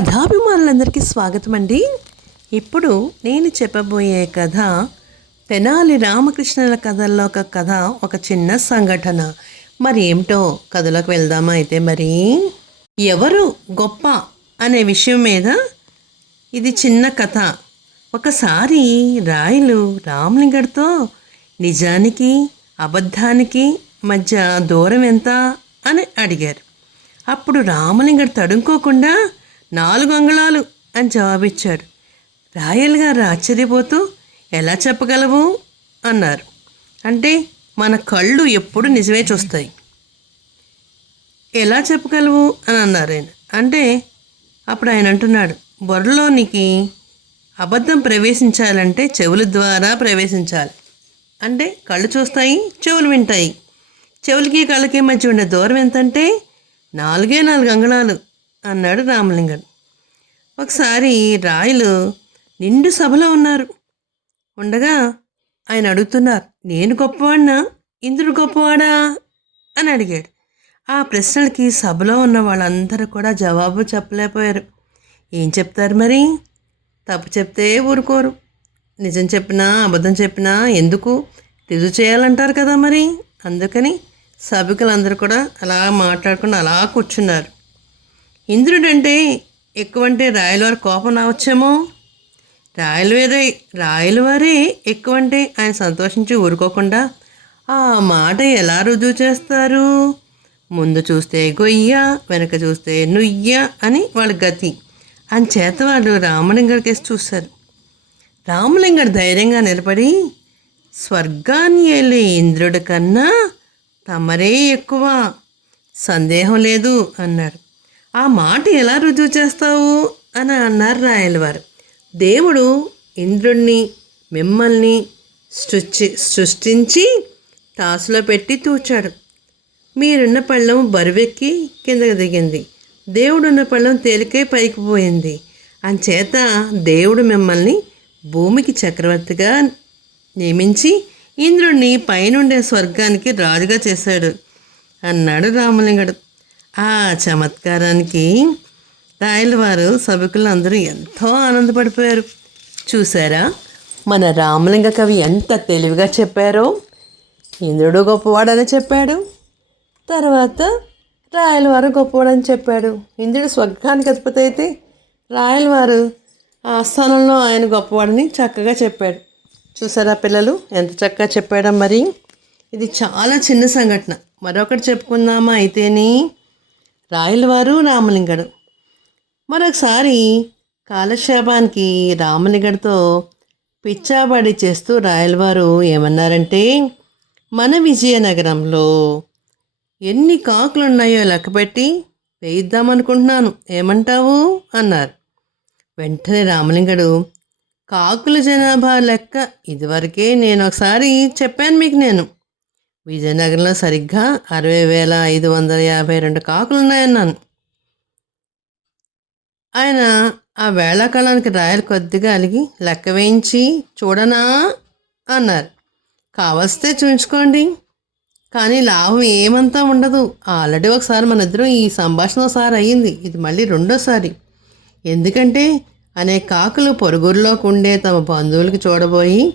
కథాభిమానులందరికీ స్వాగతం అండి ఇప్పుడు నేను చెప్పబోయే కథ తెనాలి రామకృష్ణుల కథల్లో ఒక కథ ఒక చిన్న సంఘటన. మరి ఏమిటో కథలోకి వెళ్దామా అయితే మరి? ఎవరు గొప్ప అనే విషయం మీద ఇది చిన్న కథ. ఒకసారి రాయలు రామలింగడితో నిజానికి అబద్ధానికి మధ్య దూరం ఎంత అని అడిగారు. అప్పుడు రామలింగడు తడుముకోకుండా నాలుగు అంగుళాలు అని జవాబిచ్చాడు. రాయల్ గారు ఆశ్చర్యపోతూ ఎలా చెప్పగలవు? అన్నారు. అంటే మన కళ్ళు ఎప్పుడు నిజమే చూస్తాయి. ఎలా చెప్పగలవు? అని అన్నారు ఆయన. అంటే అప్పుడు ఆయన అంటున్నాడు బొర్రలోనికి అబద్ధం ప్రవేశించాలంటే చెవుల ద్వారా ప్రవేశించాలి. అంటే కళ్ళు చూస్తాయి చెవులు వింటాయి. చెవులకి కళ్ళకి మధ్య ఉండే దూరం ఎంతంటే నాలుగే నాలుగు అంగళాలు. అన్నాడు రామలింగన్. ఒకసారి రాయలు నిండు సభలో ఉన్నారు. ఉండగా ఆయన అడుగుతున్నారు నేను గొప్పవాడినా? ఇంద్రుడు గొప్పవాడా? అని అడిగాడు. ఆ ప్రశ్నలకి సభలో ఉన్న వాళ్ళందరూ కూడా జవాబు చెప్పలేకపోయారు. ఏం చెప్తారు మరి? తప్పు చెప్తే ఊరుకోరు. నిజం చెప్పినా అబద్ధం చెప్పినా ఎందుకు? రుజు చేయాలంటారు కదా మరి? అందుకని సభికులందరూ కూడా అలా మాట్లాడుకుని అలా కూర్చున్నారు. ఇంద్రుడంటే ఎక్కువంటే అంటే రాయలవారి కోపం రావచ్చేమో? రాయలవారే రాయలవారే ఎక్కువ అంటే ఎక్కువంటే ఆయన సంతోషించి ఊరుకోకుండా ఆ మాట ఎలా రుజువు చేస్తారు? ముందు చూస్తే గొయ్య వెనక చూస్తే నుయ్య అని వాళ్ళ గతి. చేత వాళ్ళు రామలింగడి కేసు చూశారు. రామలింగడు ధైర్యంగా నిలబడి స్వర్గాన్ని వెళ్ళే ఇంద్రుడి కన్నా తమరే ఎక్కువ. సందేహం లేదు అన్నాడు ఆ మాట ఎలా రుజువు చేస్తావు? అని అన్నారు రాయలవారు. దేవుడు ఇంద్రుణ్ణి మిమ్మల్ని సృష్టి సృష్టించి తాసులో పెట్టి తూచాడు. మీరున్న పళ్ళం బరువెక్కి కిందకి దిగింది. దేవుడున్న పళ్ళం తేలికై పైకి పోయింది. అంచేత దేవుడు మిమ్మల్ని భూమికి చక్రవర్తిగా నియమించి ఇంద్రుణ్ణి పైనుండే స్వర్గానికి రాజుగా చేశాడు అన్నాడు రామలింగడు. ఆ చమత్కారానికి రాయల వారు సభికులందరూ ఎంతో ఆనందపడిపోయారు. చూసారా మన రామలింగ కవి ఎంత తెలివిగా చెప్పారో. ఇంద్రుడు గొప్పవాడని చెప్పాడు. తర్వాత రాయలవారు గొప్పవాడని చెప్పాడు. ఇంద్రుడు స్వర్గానికి అధిపతి అయితే రాయలవారు ఆ స్థానంలో ఆయన గొప్పవాడని చక్కగా చెప్పాడు. చూసారా పిల్లలు? ఎంత చక్కగా చెప్పాడా మరి. ఇది చాలా చిన్న సంఘటన. మరొకటి చెప్పుకుందామా అయితేనే? రాయలవారు రామలింగడు. మరొకసారి కాలక్షేపానికి రామలింగడితో పిచ్చాబడి చేస్తూ రాయలవారు ఏమన్నారంటే మన విజయనగరంలో ఎన్ని కాకులు ఉన్నాయో లెక్కపెట్టి వేయిద్దామనుకుంటున్నాను. ఏమంటావు? అన్నారు. వెంటనే రామలింగడు కాకుల జనాభా లెక్క ఇదివరకే నేను ఒకసారి చెప్పాను మీకు నేను. విజయనగరంలో సరిగ్గా అరవై వేల ఐదు వందల యాభై రెండు కాకులు ఉన్నాయన్నాను ఆయన ఆ వేళాకాలానికి రాయలు కొద్దిగా అలిగి లెక్క వేయించి చూడనా అన్నారు. కావస్తే చూపించుకోండి కానీ లాభం ఏమంతా ఉండదు. ఆల్రెడీ ఒకసారి మన ఇద్దరం ఈ సంభాషణ ఒకసారి అయ్యింది. ఇది మళ్ళీ రెండోసారి. ఎందుకంటే అనే కాకులు పొరుగురులోకి ఉండే తమ బంధువులకి చూడబోయి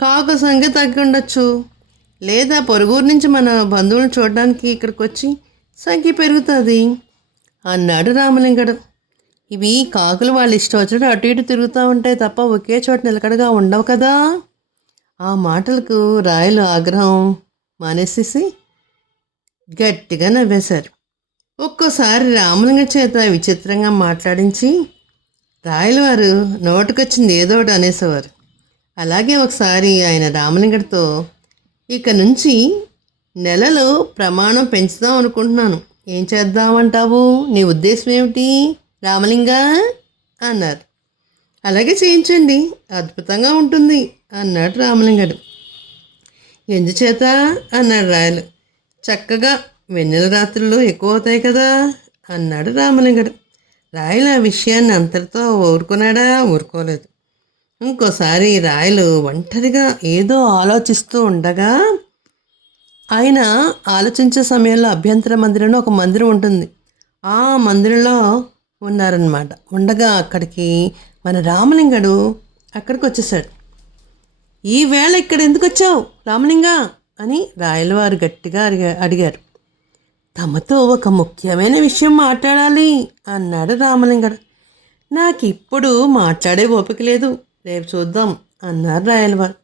కాకు సంఖ్య తగ్గి ఉండొచ్చు. లేదా పొరుగురు నుంచి మన బంధువులను చూడడానికి ఇక్కడికి వచ్చి సంఖ్య పెరుగుతుంది అన్నాడు రామలింగడు. ఇవి కాకులు వాళ్ళు ఇష్టం వచ్చినట్టు అటు ఇటు తిరుగుతూ ఉంటాయి తప్ప ఒకే చోట నిలకడగా ఉండవు కదా. ఆ మాటలకు రాయలు ఆగ్రహం మానేసేసి గట్టిగా నవ్వేశారు. ఒక్కోసారి రామలింగ చేత విచిత్రంగా మాట్లాడించి రాయలవారు నోటుకొచ్చింది ఏదో ఒకటి అనేసేవారు. అలాగే ఒకసారి ఆయన రామలింగడితో ఇక నుంచి నెలలో ప్రమాణం పెంచుదాం అనుకుంటున్నాను. ఏం చేద్దామంటావు? నీ ఉద్దేశం ఏమిటి? రామలింగా అన్నారు. అలాగే చేయించండి. అద్భుతంగా ఉంటుంది అన్నాడు రామలింగడు. ఎందుచేత? అన్నాడు రాయలు. చక్కగా వెన్నెల రాత్రులు ఎక్కువ అవుతాయి కదా? అన్నాడు రామలింగడు. రాయలు ఆ విషయాన్ని అంతటితో ఊరుకున్నాడా? ఊరుకోలేదు. ఇంకోసారి రాయలు ఒంటరిగా ఏదో ఆలోచిస్తూ ఉండగా ఆయన ఆలోచించే సమయంలో అభ్యంతర మందిరంలో ఒక మందిరం ఉంటుంది. ఆ మందిరంలో ఉన్నారనమాట ఉండగా అక్కడికి మన రామలింగడు అక్కడికి వచ్చేసాడు. ఈ వేళ ఇక్కడ ఎందుకు వచ్చావు రామలింగ? అని రాయలవారు గట్టిగా అడిగా అడిగారు. తమతో ఒక ముఖ్యమైన విషయం మాట్లాడాలి అన్నాడు రామలింగడు. నాకు ఇప్పుడు మాట్లాడే ఓపిక లేదు. రేపు చూద్దాం అన్నారు రాయలవారు.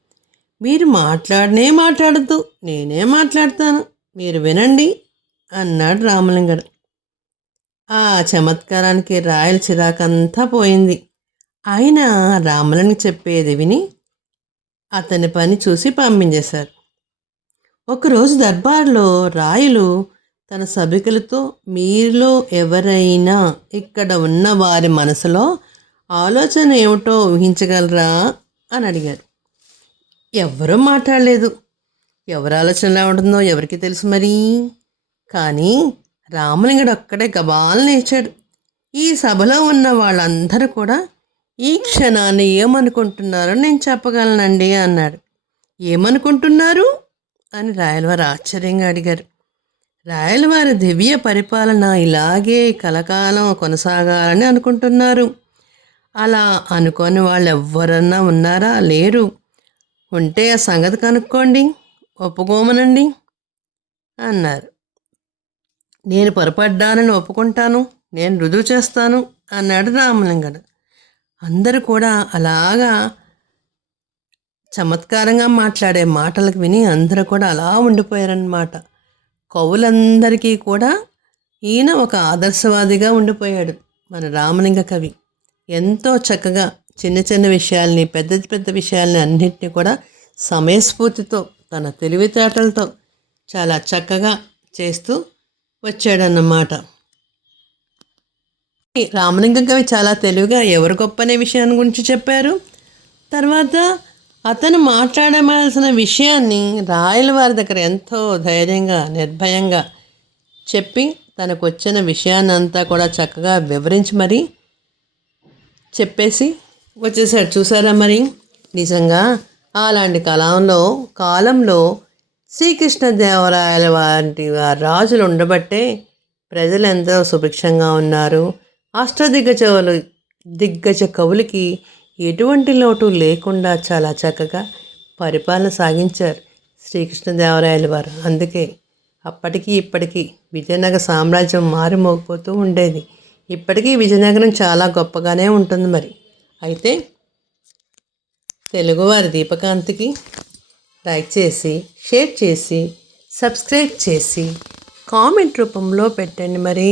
మీరు మాట్లాడనే మాట్లాడద్దు నేనే మాట్లాడతాను మీరు వినండి అన్నాడు రామలింగడు. ఆ చమత్కారానికి రాయల చిరాకంతా పోయింది. ఆయన రామలింగ చెప్పేది విని అతని పని చూసి పంపించేశారు. ఒకరోజు దర్బార్లో రాయలు తన సభికులతో మీలో ఎవరైనా ఇక్కడ ఉన్న వారి మనసులో ఆలోచన ఏమిటో ఊహించగలరా? అని అడిగారు ఎవ్వరూ మాట్లాడలేదు. ఎవరి ఆలోచన ఎలా ఉంటుందో ఎవరికి తెలుసు మరి. కానీ రామలింగుడు ఒక్కడే గబాలు నేర్చాడు ఈ సభలో ఉన్న వాళ్ళందరూ కూడా ఈ క్షణాన్ని ఏమనుకుంటున్నారో నేను చెప్పగలనండి అన్నాడు. ఏమనుకుంటున్నారు? అని రాయలవారు ఆశ్చర్యంగా అడిగారు. రాయలవారి దివ్య పరిపాలన ఇలాగే కలకాలం కొనసాగాలని అనుకుంటున్నారు. అలా అనుకోని వాళ్ళు ఎవ్వరన్నా ఉన్నారా? లేరు. ఉంటే ఆ సంగతి కనుక్కోండి. ఒప్పుకోమనండి అన్నారు. నేను పొరపడ్డానని ఒప్పుకుంటాను. నేను రుజువు చేస్తాను అన్నాడు రామలింగడు. అందరూ కూడా అలాగా చమత్కారంగా మాట్లాడే మాటలకు విని అందరూ కూడా అలా ఉండిపోయారన్నమాట. కవులందరికీ కూడా ఈయన ఒక ఆదర్శవాదిగా ఉండిపోయాడు మన రామలింగ కవి. ఎంతో చక్కగా చిన్న చిన్న విషయాల్ని పెద్ద పెద్ద విషయాల్ని అన్నింటినీ కూడా సమయస్ఫూర్తితో తన తెలివితేటలతో చాలా చక్కగా చేస్తూ వచ్చాడన్నమాట. రామలింగం కవి చాలా తెలివిగా ఎవరు గొప్ప అనే విషయాన్ని గురించి చెప్పారు? తర్వాత అతను మాట్లాడవలసిన విషయాన్ని రాయల వారి దగ్గర ఎంతో ధైర్యంగా నిర్భయంగా చెప్పి తనకు వచ్చిన విషయాన్ని అంతా కూడా చక్కగా వివరించి మరీ చెప్పేసి వచ్చేసాడు. చూసారా మరి? నిజంగా అలాంటి కాలంలో కాలంలో శ్రీకృష్ణదేవరాయల వంటి రాజులు ఉండబట్టే ప్రజలు ఎంతో సుభిక్షంగా ఉన్నారు. అష్టదిగ్గజలు దిగ్గజ కవులకి ఎటువంటి లోటు లేకుండా చాలా చక్కగా పరిపాలన సాగించారు శ్రీకృష్ణదేవరాయల వారు. అందుకే అప్పటికి ఇప్పటికీ విజయనగర సామ్రాజ్యం మారిమోగిపోతూ ఉండేది. ఇప్పటికీ విజయనగరం చాలా గొప్పగానే ఉంటుంది మరి. అయితే తెలుగువారి దీపకాంతికి లైక్ చేసి షేర్ చేసి సబ్స్క్రైబ్ చేసి కామెంట్ రూపంలో పెట్టండి మరి.